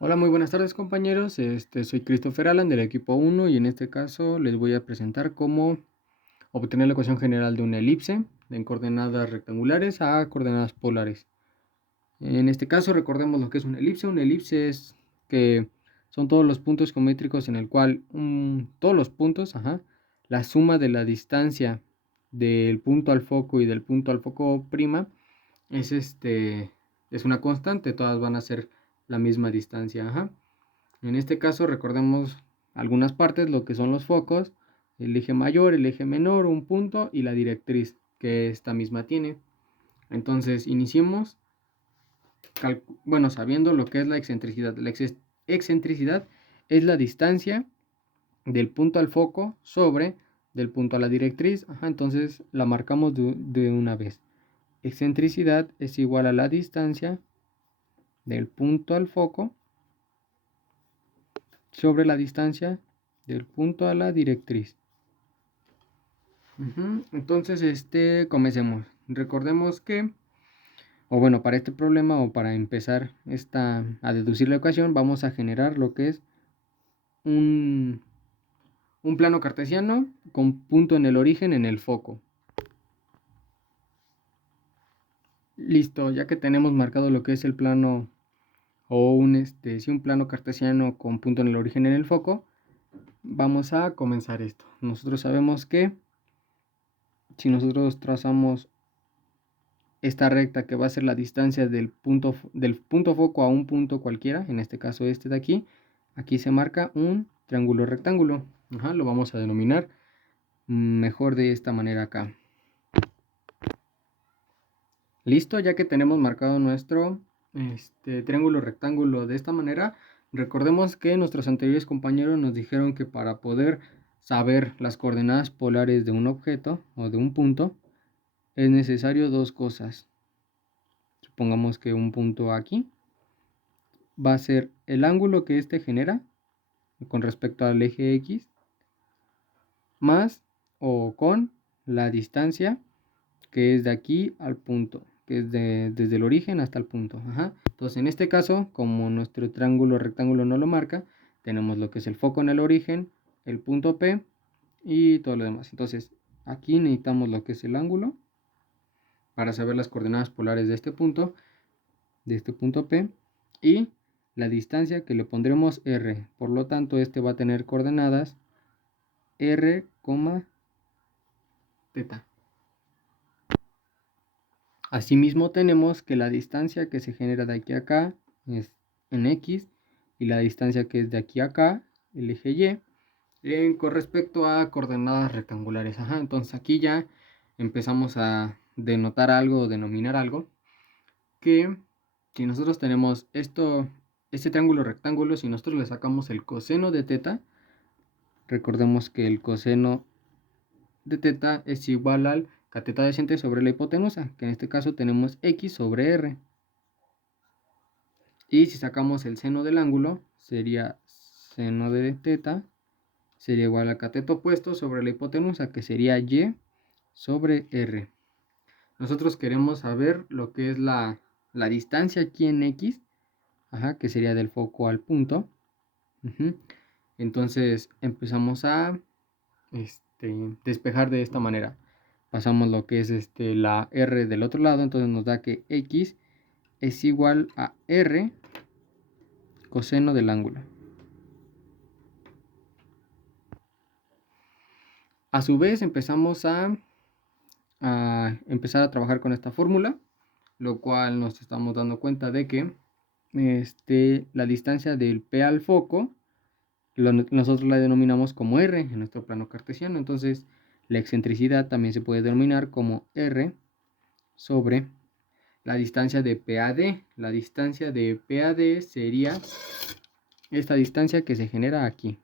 Hola, muy buenas tardes compañeros. Soy Christopher Alan del equipo 1 y en este caso les voy a presentar cómo obtener la ecuación general de una elipse en coordenadas rectangulares a coordenadas polares. En este caso recordemos lo que es una elipse. Una elipse es que son todos los puntos geométricos en el cual todos los puntos, la suma de la distancia del punto al foco y del punto al foco prima es es una constante, todas van a ser la misma distancia, En este caso recordemos algunas partes, lo que son los focos, el eje mayor, el eje menor, un punto y la directriz que esta misma tiene. Entonces iniciemos, sabiendo lo que es la excentricidad. La excentricidad es la distancia del punto al foco sobre del punto a la directriz. Entonces la marcamos de una vez. Excentricidad es igual a la distancia del punto al foco sobre la distancia del punto a la directriz. Entonces, comencemos. Recordemos que, o bueno, para este problema o para empezar a deducir la ecuación, vamos a generar lo que es un, un plano cartesiano con punto en el origen en el foco. Listo, ya que tenemos marcado lo que es el plano o un plano cartesiano con punto en el origen en el foco, vamos a comenzar esto. Nosotros sabemos que si nosotros trazamos esta recta que va a ser la distancia del punto foco a un punto cualquiera, en este caso este de aquí, aquí se marca un triángulo rectángulo. Lo vamos a denominar mejor de esta manera acá. Listo, ya que tenemos marcado nuestro triángulo rectángulo de esta manera, recordemos que nuestros anteriores compañeros nos dijeron que para poder saber las coordenadas polares de un objeto o de un punto, es necesario dos cosas. Supongamos que un punto aquí va a ser el ángulo que éste genera con respecto al eje X más o con la distancia que es de aquí al punto, que es desde el origen hasta el punto. Entonces, en este caso, como nuestro triángulo rectángulo no lo marca, tenemos lo que es el foco en el origen, el punto P y todo lo demás. Entonces, aquí necesitamos lo que es el ángulo para saber las coordenadas polares de este punto P, y la distancia que le pondremos R. Por lo tanto, este va a tener coordenadas R, teta. Asimismo tenemos que la distancia que se genera de aquí a acá es en X y la distancia que es de aquí a acá, el eje Y, con respecto a coordenadas rectangulares. Entonces aquí ya empezamos a denotar algo o denominar algo que si nosotros tenemos este triángulo rectángulo, si nosotros le sacamos el coseno de teta, recordemos que el coseno de teta es igual al cateto adyacente sobre la hipotenusa, que en este caso tenemos x sobre r. Y si sacamos el seno del ángulo, sería seno de teta, sería igual al cateto opuesto sobre la hipotenusa, que sería y sobre r. Nosotros queremos saber lo que es la distancia aquí en x, que sería del foco al punto. Entonces empezamos a despejar de esta manera. Pasamos lo que es la r del otro lado, entonces nos da que x es igual a r coseno del ángulo. A su vez empezamos a empezar a trabajar con esta fórmula, lo cual nos estamos dando cuenta de que la distancia del P al foco nosotros la denominamos como R en nuestro plano cartesiano. Entonces la excentricidad también se puede denominar como R sobre la distancia de PAD. La distancia de PAD sería esta distancia que se genera aquí.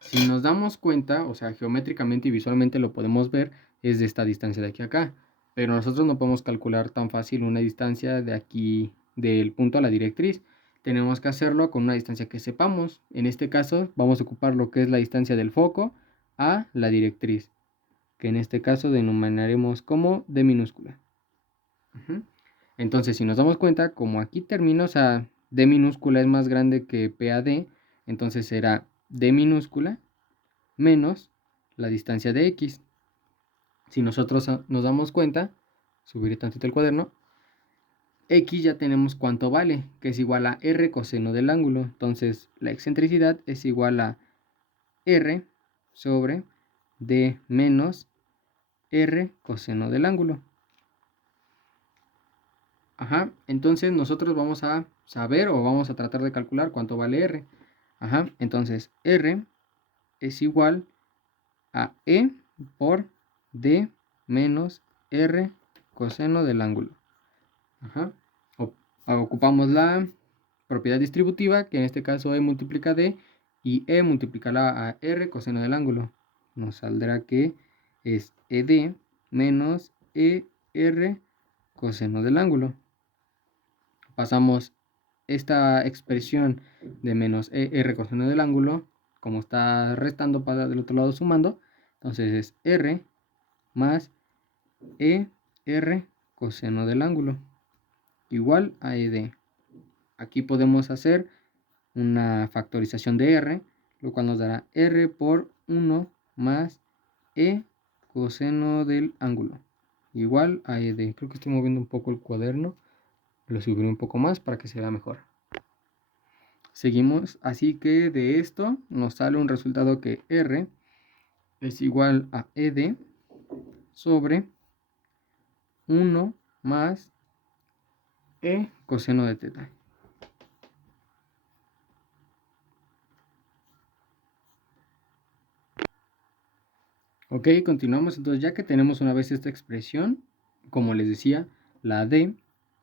Si nos damos cuenta, o sea, geométricamente y visualmente lo podemos ver, es de esta distancia de aquí a acá. Pero nosotros no podemos calcular tan fácil una distancia de aquí, del punto a la directriz. Tenemos que hacerlo con una distancia que sepamos. En este caso vamos a ocupar lo que es la distancia del foco a la directriz, que en este caso denominaremos como D minúscula. Entonces, si nos damos cuenta, como aquí termina, o sea, D minúscula es más grande que PAD, entonces será D minúscula menos la distancia de X. Si nosotros nos damos cuenta, subiré tantito el cuaderno, X ya tenemos cuánto vale, que es igual a R coseno del ángulo. Entonces, la excentricidad es igual a R sobre D menos R coseno del ángulo. Ajá, entonces nosotros vamos a saber o vamos a tratar de calcular cuánto vale R. Ajá, entonces R es igual a E por D menos R coseno del ángulo. Ajá. Ocupamos la propiedad distributiva, que en este caso E multiplica D, y E multiplicará a R coseno del ángulo. Nos saldrá que es ED menos ER coseno del ángulo. Pasamos esta expresión de menos ER coseno del ángulo, como está restando para del otro lado sumando, entonces es R más ER coseno del ángulo igual a ED. Aquí podemos hacer una factorización de R, lo cual nos dará R por 1 más E coseno del ángulo igual a ED. Creo que estoy moviendo un poco el cuaderno, lo subiré un poco más para que se vea mejor. Seguimos, así que de esto nos sale un resultado que R es igual a ED sobre 1 más E coseno de teta. Ok, continuamos. Entonces, ya que tenemos una vez esta expresión, como les decía, la D,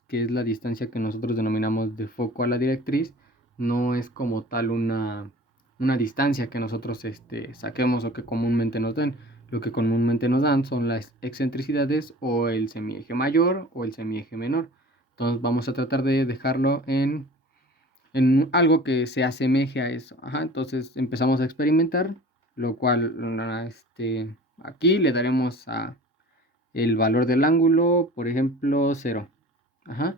que es la distancia que nosotros denominamos de foco a la directriz, no es como tal una distancia que nosotros saquemos o que comúnmente nos den. Lo que comúnmente nos dan son las excentricidades o el semieje mayor o el semieje menor. Entonces, vamos a tratar de dejarlo en algo que se asemeje a eso. Ajá, entonces empezamos a experimentar, lo cual aquí le daremos a el valor del ángulo, por ejemplo, 0. Ajá.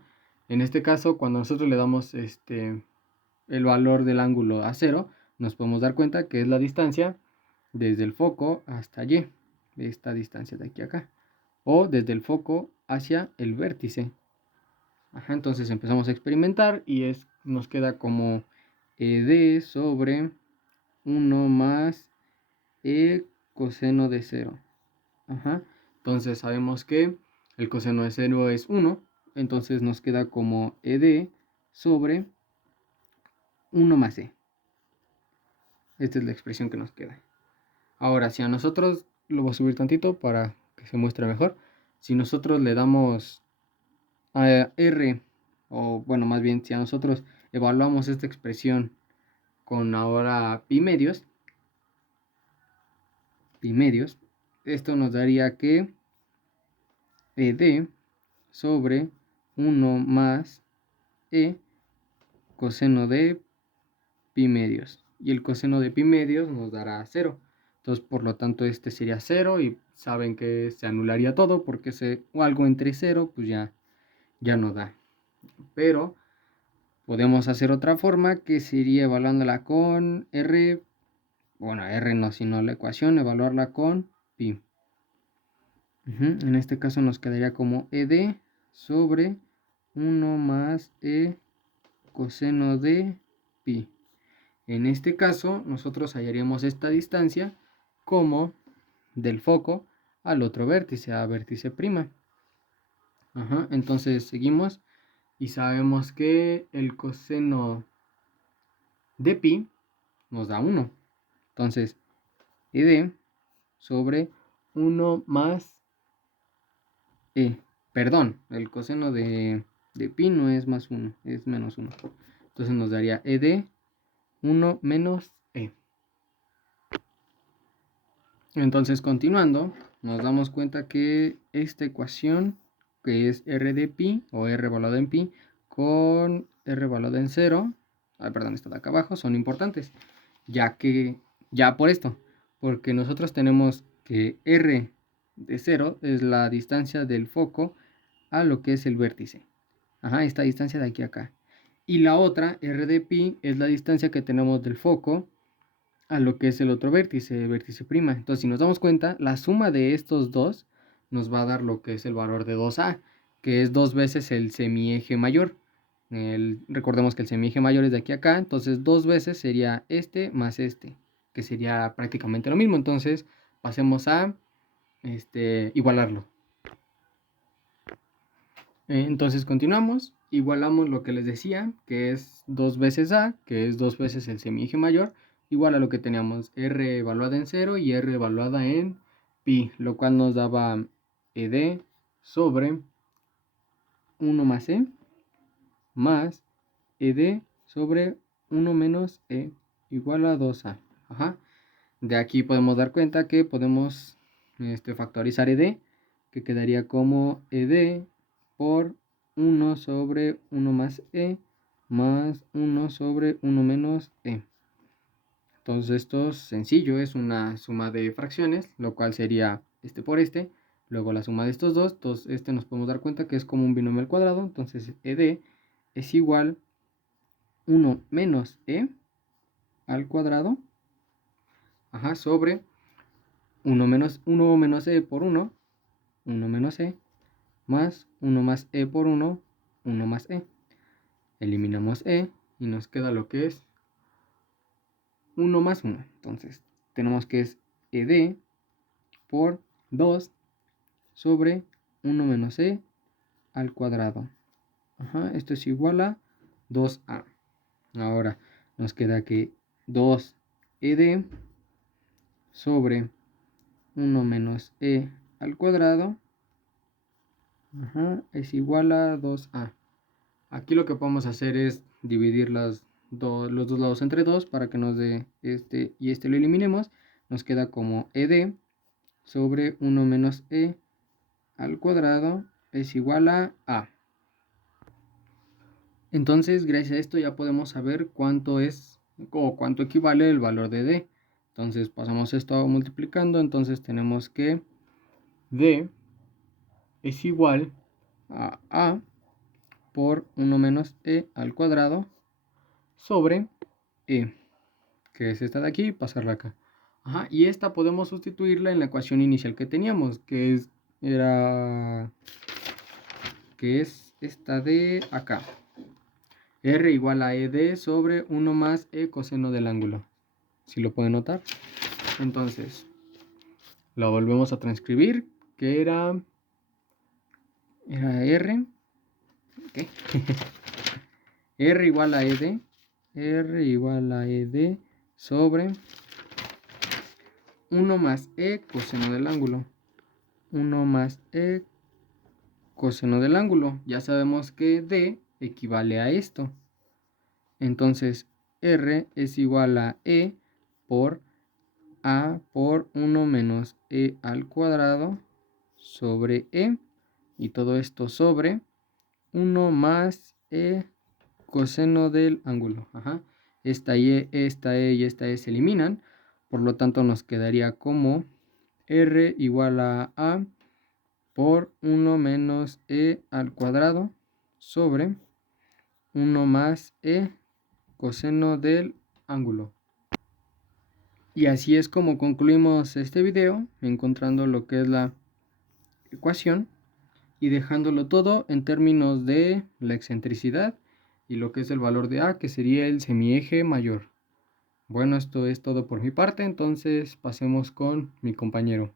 En este caso, cuando nosotros le damos el valor del ángulo a 0, nos podemos dar cuenta que es la distancia desde el foco hasta Y, esta distancia de aquí a acá, o desde el foco hacia el vértice. Ajá, entonces empezamos a experimentar y nos queda como ED sobre 1 más E coseno de 0. Ajá, entonces sabemos que el coseno de 0 es 1, entonces nos queda como ED sobre 1 más E. Esta es la expresión que nos queda. Ahora, si a nosotros, lo voy a subir tantito para que se muestre mejor, si nosotros le damos a R, o bueno, más bien, si a nosotros evaluamos esta expresión con ahora pi medios, esto nos daría que ED sobre 1 más E coseno de pi medios. Y el coseno de pi medios nos dará 0. Entonces, por lo tanto, este sería 0 y saben que se anularía todo porque o algo entre 0, pues ya no da. Pero podemos hacer otra forma que sería evaluándola con R, bueno, R no, sino la ecuación, evaluarla con pi. En este caso nos quedaría como ED sobre 1 más E coseno de pi. En este caso, nosotros hallaríamos esta distancia como del foco al otro vértice, a vértice prima. Entonces seguimos y sabemos que el coseno de pi nos da 1. Entonces, ED sobre 1 más perdón, el coseno de pi no es más 1, es menos 1. Entonces nos daría ED 1 menos E. Entonces, continuando, nos damos cuenta que esta ecuación, que es R de pi, o R evaluado en pi, con R evaluado en 0, perdón, está de acá abajo, son importantes, ya por esto, porque nosotros tenemos que R de 0 es la distancia del foco a lo que es el vértice. Ajá, esta distancia de aquí a acá. Y la otra, r de pi, es la distancia que tenemos del foco a lo que es el otro vértice, el vértice prima. Entonces, si nos damos cuenta, la suma de estos dos nos va a dar lo que es el valor de 2a, que es 2 veces el semieje mayor. Recordemos que el semieje mayor es de aquí a acá, entonces 2 veces sería este más este, que sería prácticamente lo mismo. Entonces, pasemos a igualarlo. Entonces continuamos, igualamos lo que les decía, que es 2 veces a, que es 2 veces el semieje mayor, igual a lo que teníamos r evaluada en 0 y r evaluada en pi, lo cual nos daba ed sobre 1 más e, más ed sobre 1 menos e, igual a 2a. Ajá. De aquí podemos dar cuenta que podemos factorizar ed, que quedaría como ed por 1 sobre 1 más e más 1 sobre 1 menos e. Entonces esto es sencillo, es una suma de fracciones, lo cual sería este por este, luego la suma de estos dos, entonces nos podemos dar cuenta que es como un binomio al cuadrado, entonces ed es igual 1 menos e al cuadrado, ajá, sobre 1 menos e por 1 menos e, más 1 más e por 1 más e. Eliminamos e y nos queda lo que es 1 más 1. Entonces, tenemos que es ed por 2 sobre 1 menos e al cuadrado. Ajá, esto es igual a 2a. Ahora, nos queda que 2ed sobre 1 menos e al cuadrado, ajá, es igual a 2a. Aquí lo que podemos hacer es dividir los dos lados entre 2 para que nos dé este y este lo eliminemos. Nos queda como ed sobre 1 menos e al cuadrado es igual a a. Entonces, gracias a esto ya podemos saber cuánto es o cuánto equivale el valor de d. Entonces, pasamos esto multiplicando. Entonces, tenemos que d es igual a por 1 menos e al cuadrado sobre e, que es esta de aquí, y pasarla acá. Ajá, y esta podemos sustituirla en la ecuación inicial que teníamos, que es esta de acá. R igual a ed sobre 1 más e coseno del ángulo. ¿Sí lo pueden notar? Entonces, lo volvemos a transcribir, que era R. ¿Qué? R igual a ed. R igual a ed sobre 1 más e coseno del ángulo. 1 más e coseno del ángulo. Ya sabemos que d equivale a esto. Entonces, r es igual a e por a por 1 menos e al cuadrado sobre e. Y todo esto sobre 1 más e coseno del ángulo. Ajá. Esta y esta se eliminan. Por lo tanto, nos quedaría como r igual a por 1 menos e al cuadrado sobre 1 más e coseno del ángulo. Y así es como concluimos este video, encontrando lo que es la ecuación y dejándolo todo en términos de la excentricidad y lo que es el valor de a, que sería el semieje mayor. Bueno, esto es todo por mi parte, entonces pasemos con mi compañero.